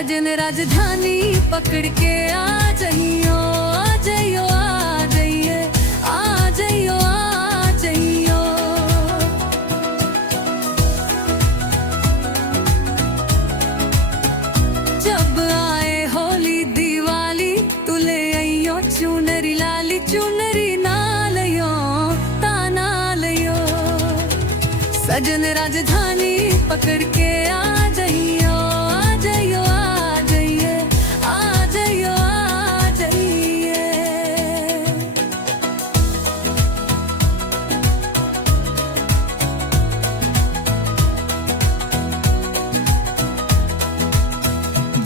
सजन राजधानी पकड़ के आ जाइयो, आ जाइयो, आ जाइए, आ जाइयो, आ जाइयो। जब आए होली दिवाली तुले आइयो चुनरी लाली चुनरी ना लियो ताना लियो। सजन राजधानी पकड़ के आ जाइयो, आ जाइयो, आ जाइए, आ जाइयो, आ जाइए।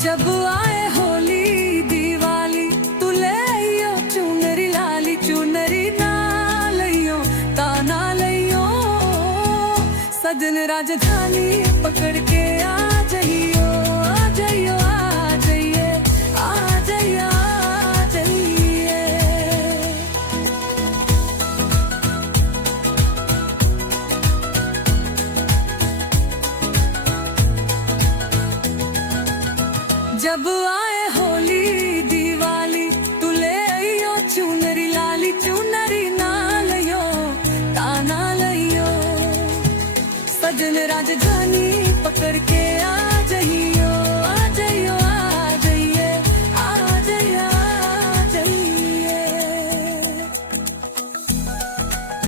जब आए होली दिवाली तुले आइयो चुनरी लाली चुनरी ना लियो ताना लियो। सजन राजधानी पकड़ के आ जाइयो, आ जाइयो, आ जाइए, आ जाइयो, आ जाइए। जब आए होली दिवाली तुले आइयो चुनरी लाली चुनरी ना लियो ताना लियो। सजन राजधानी